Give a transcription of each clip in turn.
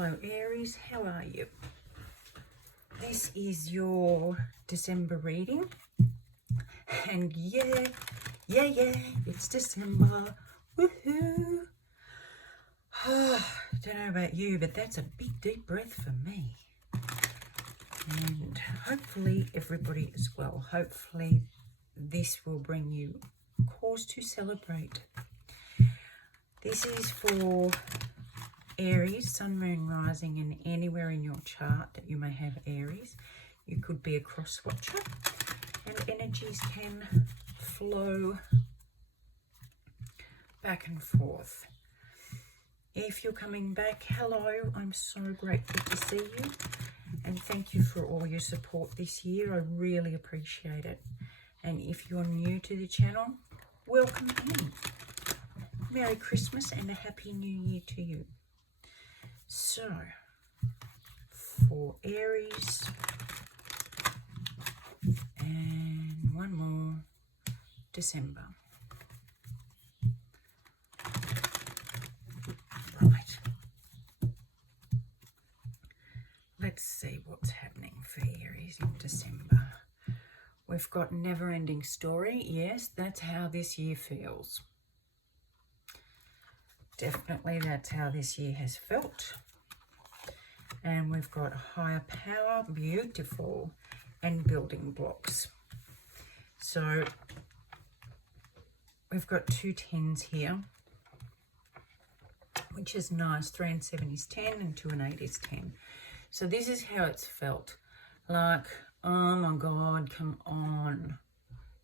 Hello Aries, how are you? This is your December reading, and yeah, it's December, woohoo! Don't know about you, but that's a big deep breath for me, and hopefully everybody as well. Hopefully this will bring you cause to celebrate. This is for Aries, Sun, Moon, Rising, and anywhere in your chart that you may have Aries. You could be a cross watcher, and energies can flow back and forth. If you're coming back, hello, I'm so grateful to see you, and thank you for all your support this year. I really appreciate it. And if you're new to the channel, welcome in. Merry Christmas and a Happy New Year to you. So, for Aries, and one more, December. Right. Let's see what's happening for Aries in December. We've got never-ending story. Yes, that's how this year feels. Definitely that's how this year has felt. And we've got higher power, beautiful, and building blocks. So we've got 2 10s here, which is nice. 3 and 7 is 10, and 2 and 8 is 10. So this is how it's felt. Like, oh my God, come on.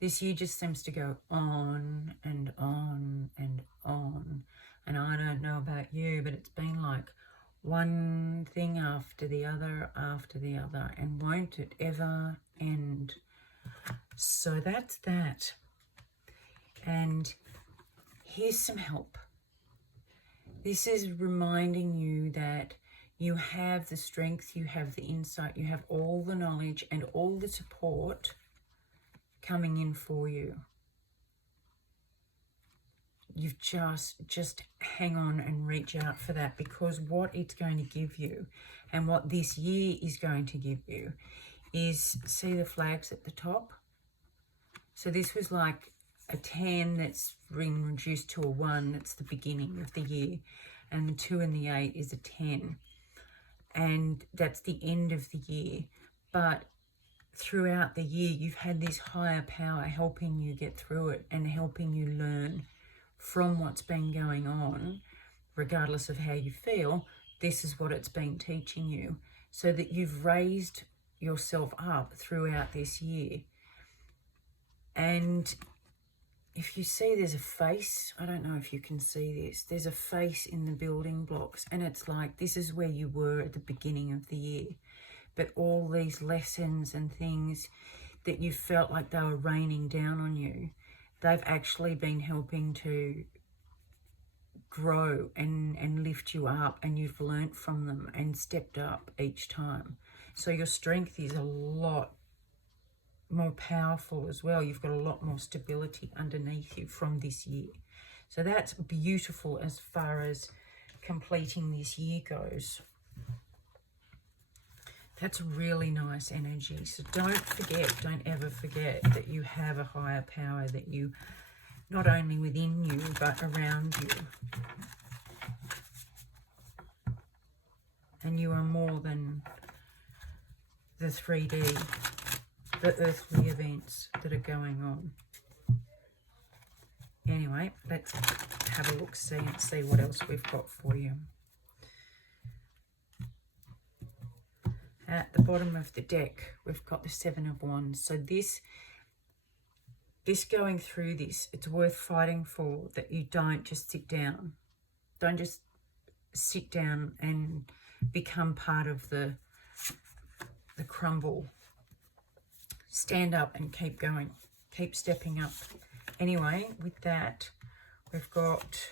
This year just seems to go on and on and on. And I don't know about you, but it's been like one thing after the other, and won't it ever end? So that's that. And here's some help. This is reminding you that you have the strength, you have the insight, you have all the knowledge and all the support coming in for you. You've just hang on and reach out for that, because what it's going to give you and what this year is going to give you is, see the flags at the top? So this was like a 10 that's been reduced to a 1. That's the beginning of the year. And the 2 and the 8 is a 10. And that's the end of the year. But throughout the year, you've had this higher power helping you get through it and helping you learn from what's been going on. Regardless of how you feel, this is what it's been teaching you, so that you've raised yourself up throughout this year. And if you see, there's a face, I don't know if you can see this, there's a face in the building blocks, and it's like this is where you were at the beginning of the year. But all these lessons and things that you felt like they were raining down on you, they've actually been helping to grow and lift you up, and you've learnt from them and stepped up each time. So your strength is a lot more powerful as well. You've got a lot more stability underneath you from this year. So that's beautiful as far as completing this year goes. That's really nice energy. So don't ever forget that you have a higher power, that you, not only within you, but around you. And you are more than the 3D, the earthly events that are going on. Anyway, let's have a look-see and see what else we've got for you. At the bottom of the deck, we've got the 7 of Wands. So this going through this, it's worth fighting for, that you don't just sit down. Don't just sit down and become part of the crumble. Stand up and keep going. Keep stepping up. Anyway, with that, we've got,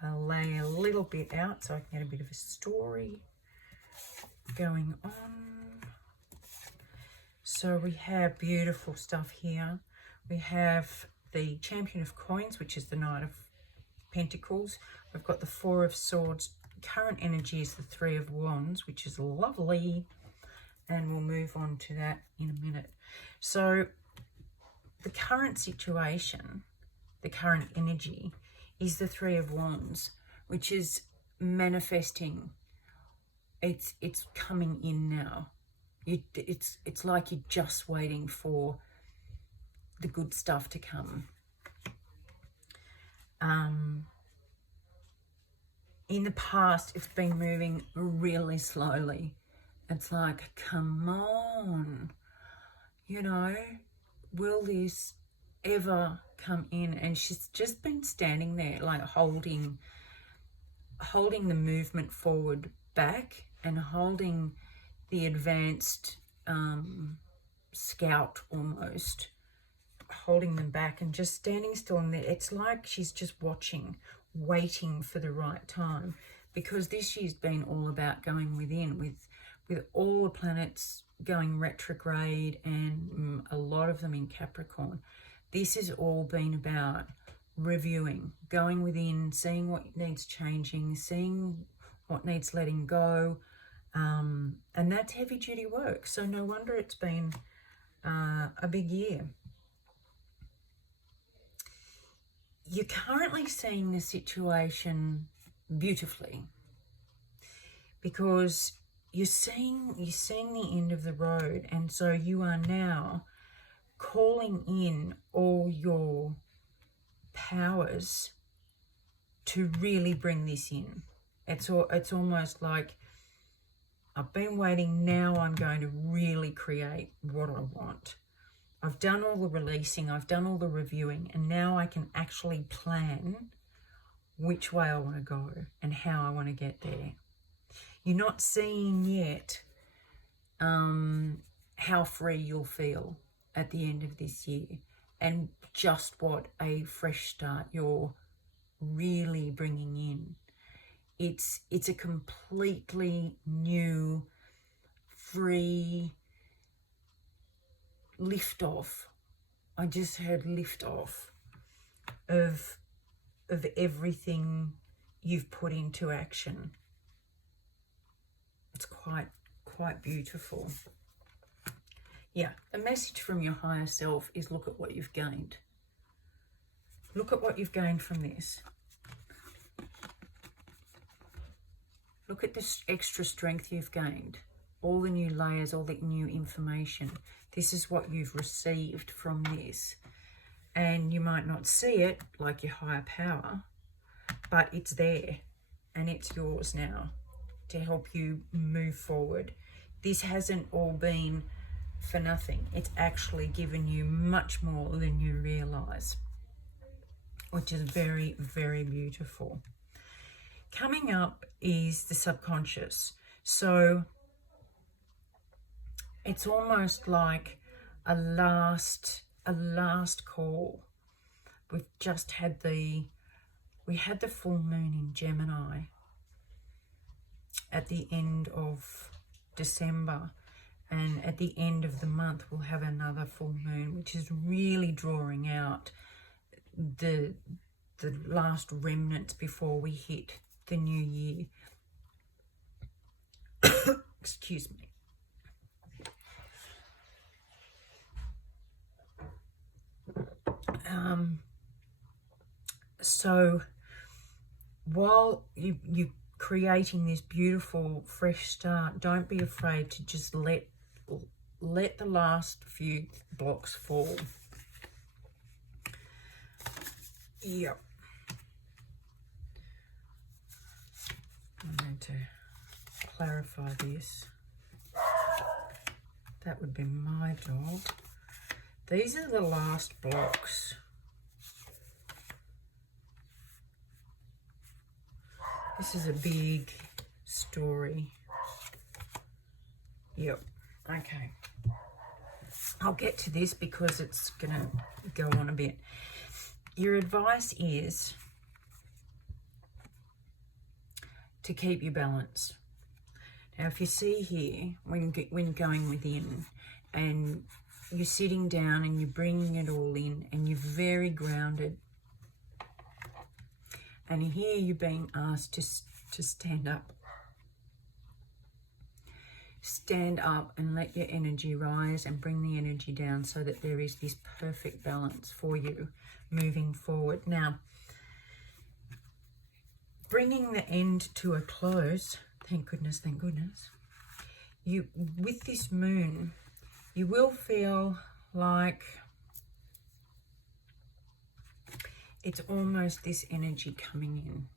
I'll lay a little bit out so I can get a bit of a story going on. So we have beautiful stuff here. We have the Champion of Coins, which is the Knight of Pentacles. We've got the 4 of Swords, current energy is the Three of Wands, which is lovely. And we'll move on to that in a minute. So the current situation, the current energy, is the Three of Wands, which is manifesting. It's coming in now. It's like you're just waiting for the good stuff to come. In the past, it's been moving really slowly. It's like, come on, you know, will this ever come in? And she's just been standing there, like holding the movement forward back and holding the advanced scout almost, holding them back and just standing still in there. It's like she's just watching, waiting for the right time, because this year's been all about going within, with all the planets going retrograde and a lot of them in Capricorn. This has all been about reviewing, going within, seeing what needs changing, seeing what needs letting go, and that's heavy duty work. So no wonder it's been a big year. You're currently seeing the situation beautifully, because you're seeing the end of the road, and so you are now calling in all your powers to really bring this in. It's almost like, I've been waiting, now I'm going to really create what I want. I've done all the releasing, I've done all the reviewing, and now I can actually plan which way I want to go and how I want to get there. You're not seeing yet how free you'll feel at the end of this year, and just what a fresh start you're really bringing in. It's a completely new, free lift off. I just heard lift off of everything you've put into action. It's quite beautiful. Yeah, the message from your higher self is, look at what you've gained. Look at what you've gained from this. Look at this extra strength you've gained. All the new layers, all the new information. This is what you've received from this. And you might not see it like your higher power, but it's there and it's yours now to help you move forward. This hasn't all been for nothing. It's actually given you much more than you realize, which is very, very beautiful. Coming up is the subconscious. So it's almost like a last call. We've just had we had the full moon in Gemini at the end of December, and at the end of the month we'll have another full moon, which is really drawing out the last remnants before we hit the new year. Excuse me. So while you're creating this beautiful fresh start, don't be afraid to just let the last few blocks fall. Yep. I'm going to clarify this. That would be my job. These are the last blocks. This is a big story. Yep. Okay. I'll get to this because it's going to go on a bit. Your advice is to keep your balance. Now, if you see here, when going within and you're sitting down and you're bringing it all in and you're very grounded And here you're being asked to stand up. Stand up and let your energy rise and bring the energy down so that there is this perfect balance for you moving forward. Now, bringing the end to a close, thank goodness, you, with this moon, you will feel like it's almost this energy coming in.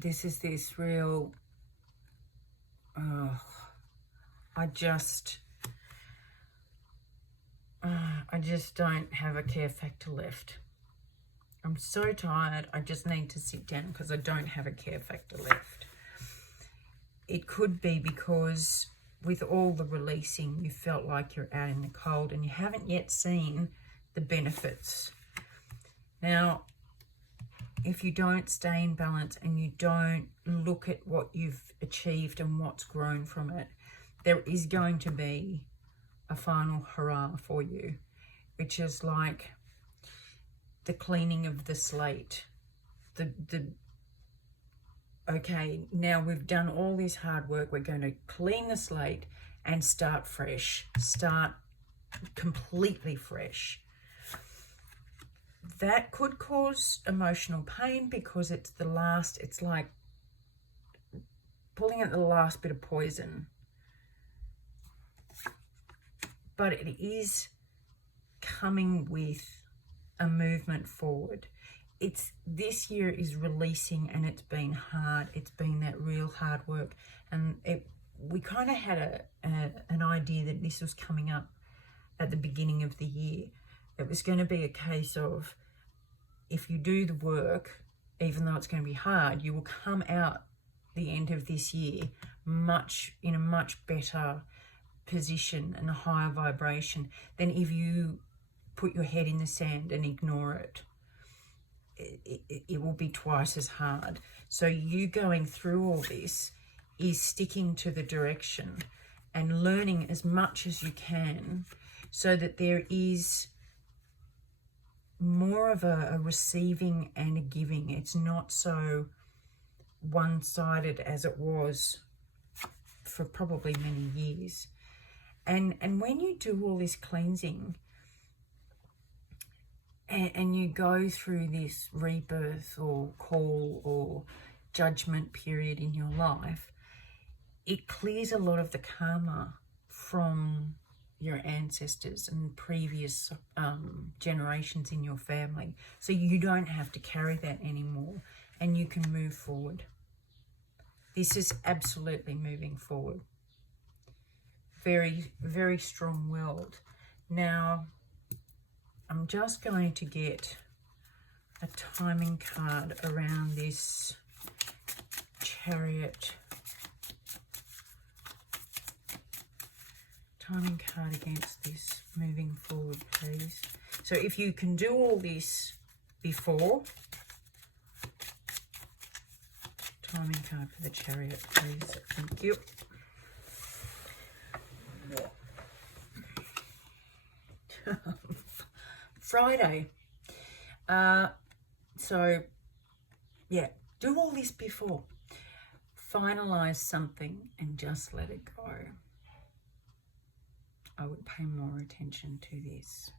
This is this real, I just don't have a care factor left. I'm so tired. I just need to sit down because I don't have a care factor left. It could be because with all the releasing, you felt like you're out in the cold and you haven't yet seen the benefits. Now, if you don't stay in balance and you don't look at what you've achieved and what's grown from it, there is going to be a final hurrah for you, which is like the cleaning of the slate. Okay, now we've done all this hard work. We're going to clean the slate and start fresh, start completely fresh. That could cause emotional pain because it's the last, it's like pulling out the last bit of poison. But it is coming with a movement forward. This year is releasing, and it's been hard. It's been that real hard work. And we kind of had an idea that this was coming up at the beginning of the year. It was going to be a case of, if you do the work, even though it's going to be hard, you will come out the end of this year in a much better position and a higher vibration than if you put your head in the sand and ignore it. It will be twice as hard. So you going through all this is sticking to the direction and learning as much as you can so that there is more of a receiving and a giving. It's not so one-sided as it was for probably many years. And when you do all this cleansing and you go through this rebirth or call or judgment period in your life, it clears a lot of the karma from your ancestors and previous generations in your family. So you don't have to carry that anymore and you can move forward. This is absolutely moving forward. Very, very strong-willed. Now, I'm just going to get a timing card around this Chariot. Timing card against this moving forward, please. So if you can do all this before, timing card for the Chariot, please. Thank you. Friday. So, yeah, do all this before. Finalize something and just let it go. I would pay more attention to this.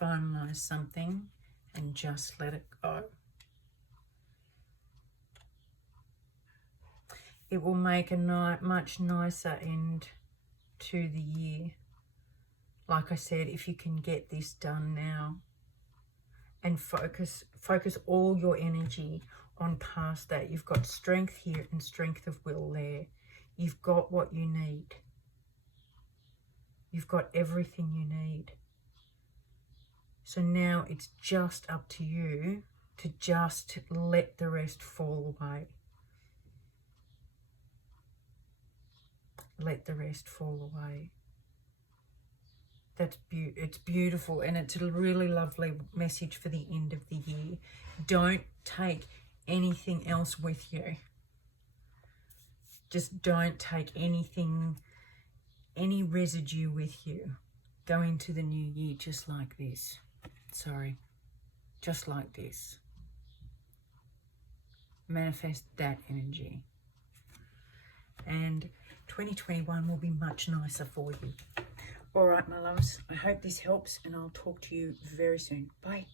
Finalize something and just let it go. It will make a much nicer end to the year. Like I said, if you can get this done now and focus all your energy on past that. You've got strength here and strength of will there. You've got what you need. You've got everything you need. So now it's just up to you to just let the rest fall away. Let the rest fall away. It's beautiful, and it's a really lovely message for the end of the year. Don't take anything else with you. Just don't take anything, any residue with you. Go into the new year just like this. Sorry. just like this. Manifest that energy. And 2021 will be much nicer for you. All right, my loves, I hope this helps, and I'll talk to you very soon. Bye.